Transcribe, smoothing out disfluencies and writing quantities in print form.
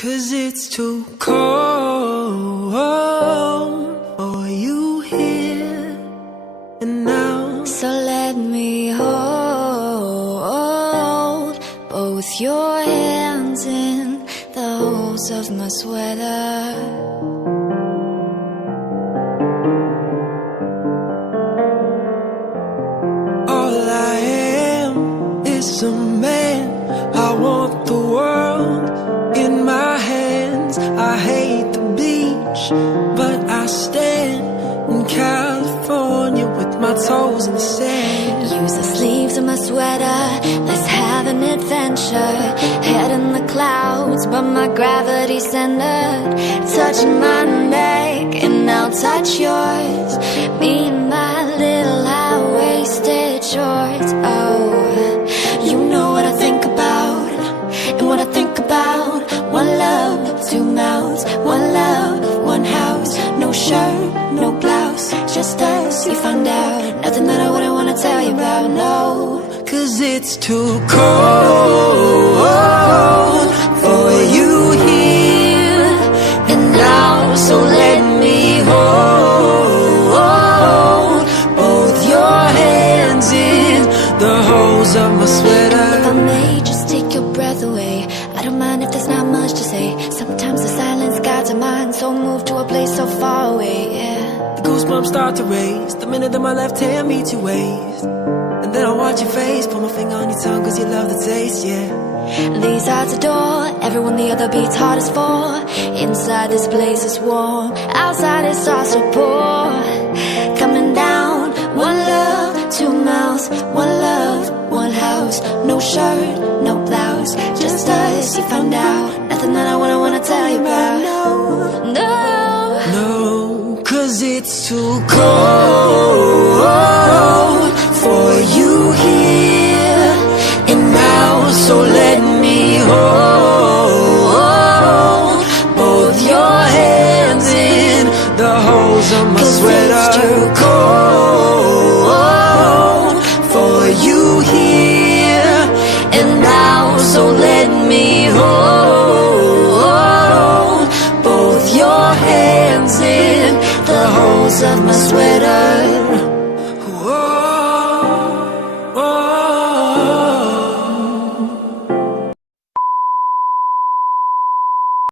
'Cause it's too cold for you here and now. So let me hold both your hands in the holes of my sweater. All I am is a man. I want the world in my hands. I hate the beach, but I stand in California with my toes in the sand. Use the sleeves of my sweater, let's have an adventure. Head in the clouds, but my gravity's centered. Touching my neck, and I'll touch yours. Me and my little high-waisted shorts. Oh, you know what I think about, and what I think about. One love, two mouths, one love, one house. No shirt, no blouse, just us, you found out. Nothing that I wouldn't wanna tell you about, no. 'Cause it's too cold for you here and now. So let me hold both your hands in the holes of my sweater. If I may just take your breath away, I don't mind if there's not much to say. Sometimes the silence guides our mind, so moved to a place so far away, yeah. The goosebumps start to raise the minute that my left hand meets your waist. And then I watch your face, put my finger on your tongue 'cause you love the taste, yeah. These hearts adore everyone the other beats hardest for. Inside this place is warm, outside it's all so poor. Coming down, one love, two mouths, one love, one house. No shirt, no blouse, just us, you found out. Nothing that I wouldn't wanna tell you about, no, no. No, 'cause it's too cold for you here and now. So let me hold both your hands in the holes of my sweater. It's too cold for you here and now. So let me hold both your hands in the holes of my sweater.